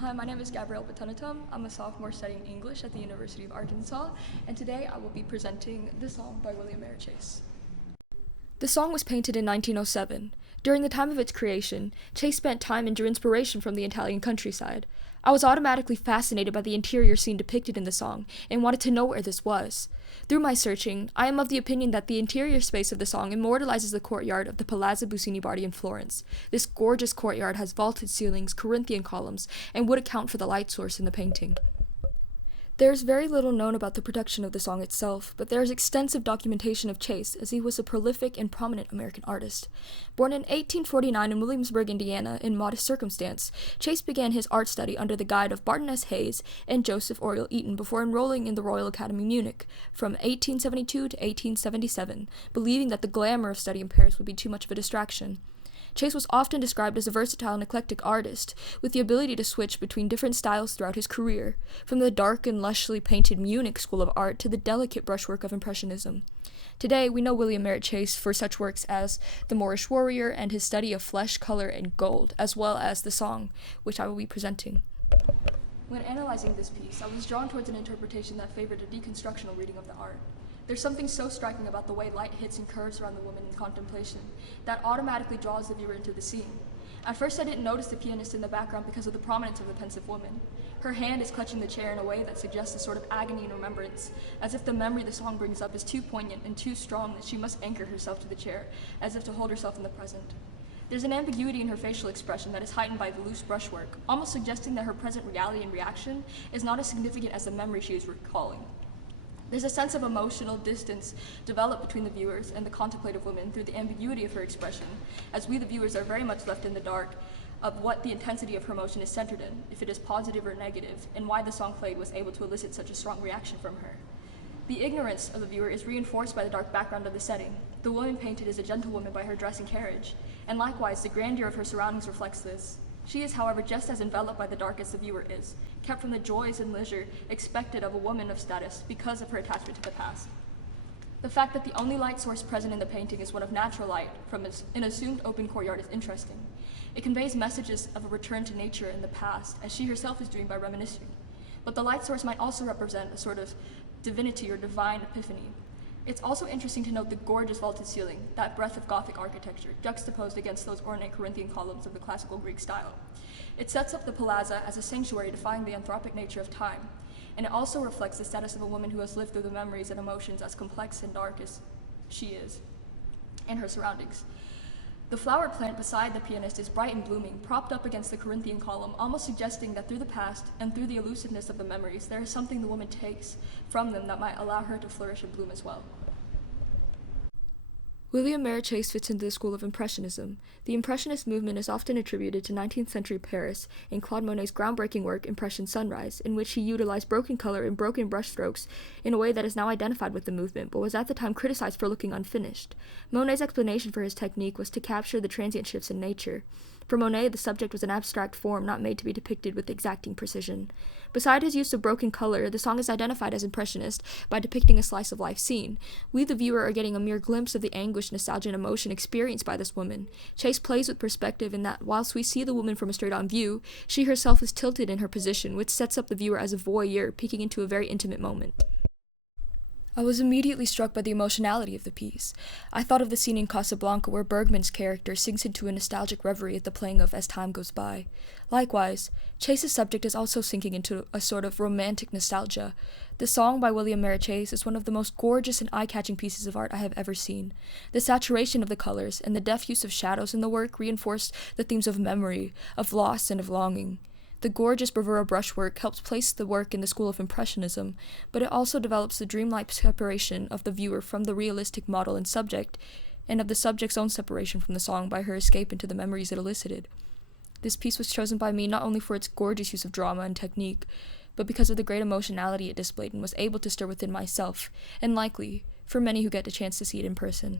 Hi, my name is Gabrielle Batunatum. I'm a sophomore studying English at the University of Arkansas, and today I will be presenting the song by William Merritt Chase. The song was painted in 1907. During the time of its creation, Chase spent time and drew inspiration from the Italian countryside. I was automatically fascinated by the interior scene depicted in the song and wanted to know where this was. Through my searching, I am of the opinion that the interior space of the song immortalizes the courtyard of the Palazzo Bucini in Florence. This gorgeous courtyard has vaulted ceilings, Corinthian columns, and would account for the light source in the painting. There is very little known about the production of the song itself, but there is extensive documentation of Chase, as he was a prolific and prominent American artist. Born in 1849 in Williamsburg, Indiana, in modest circumstance, Chase began his art study under the guide of Barton S. Hayes and Joseph Oriel Eaton before enrolling in the Royal Academy Munich from 1872 to 1877, believing that the glamour of study in Paris would be too much of a distraction. Chase was often described as a versatile and eclectic artist, with the ability to switch between different styles throughout his career, from the dark and lushly painted Munich school of art to the delicate brushwork of Impressionism. Today, we know William Merritt Chase for such works as The Moorish Warrior and his study of flesh, color, and gold, as well as the song, which I will be presenting. When analyzing this piece, I was drawn towards an interpretation that favored a deconstructional reading of the art. There's something so striking about the way light hits and curves around the woman in contemplation that automatically draws the viewer into the scene. At first, I didn't notice the pianist in the background because of the prominence of the pensive woman. Her hand is clutching the chair in a way that suggests a sort of agony and remembrance, as if the memory the song brings up is too poignant and too strong that she must anchor herself to the chair, as if to hold herself in the present. There's an ambiguity in her facial expression that is heightened by the loose brushwork, almost suggesting that her present reality and reaction is not as significant as the memory she is recalling. There's a sense of emotional distance developed between the viewers and the contemplative woman through the ambiguity of her expression, as we the viewers are very much left in the dark of what the intensity of her emotion is centered in, if it is positive or negative, and why the song played was able to elicit such a strong reaction from her. The ignorance of the viewer is reinforced by the dark background of the setting. The woman painted is a gentlewoman by her dress and carriage, and likewise the grandeur of her surroundings reflects this. She is, however, just as enveloped by the dark as the viewer is, kept from the joys and leisure expected of a woman of status because of her attachment to the past. The fact that the only light source present in the painting is one of natural light from an assumed open courtyard is interesting. It conveys messages of a return to nature in the past, as she herself is doing by reminiscing. But the light source might also represent a sort of divinity or divine epiphany. It's also interesting to note the gorgeous vaulted ceiling, that breath of Gothic architecture, juxtaposed against those ornate Corinthian columns of the classical Greek style. It sets up the palazzo as a sanctuary defying the anthropic nature of time, and it also reflects the status of a woman who has lived through the memories and emotions as complex and dark as she is, and her surroundings. The flower plant beside the pianist is bright and blooming, propped up against the Corinthian column, almost suggesting that through the past and through the elusiveness of the memories, there is something the woman takes from them that might allow her to flourish and bloom as well. William Merritt Chase fits into the school of Impressionism. The Impressionist movement is often attributed to 19th century Paris in Claude Monet's groundbreaking work Impression Sunrise, in which he utilized broken color and broken brushstrokes in a way that is now identified with the movement, but was at the time criticized for looking unfinished. Monet's explanation for his technique was to capture the transient shifts in nature. For Monet, the subject was an abstract form not made to be depicted with exacting precision. Beside his use of broken color, the song is identified as impressionist by depicting a slice of life scene. We, the viewer, are getting a mere glimpse of the anguish, nostalgia, and emotion experienced by this woman. Chase plays with perspective in that whilst we see the woman from a straight-on view, she herself is tilted in her position, which sets up the viewer as a voyeur, peeking into a very intimate moment. I was immediately struck by the emotionality of the piece. I thought of the scene in Casablanca where Bergman's character sinks into a nostalgic reverie at the playing of As Time Goes By. Likewise, Chase's subject is also sinking into a sort of romantic nostalgia. The song by William Merritt Chase is one of the most gorgeous and eye-catching pieces of art I have ever seen. The saturation of the colors and the deft use of shadows in the work reinforced the themes of memory, of loss, and of longing. The gorgeous bravura brushwork helps place the work in the school of Impressionism, but it also develops the dreamlike separation of the viewer from the realistic model and subject, and of the subject's own separation from the song by her escape into the memories it elicited. This piece was chosen by me not only for its gorgeous use of drama and technique, but because of the great emotionality it displayed and was able to stir within myself, and likely, for many who get a chance to see it in person.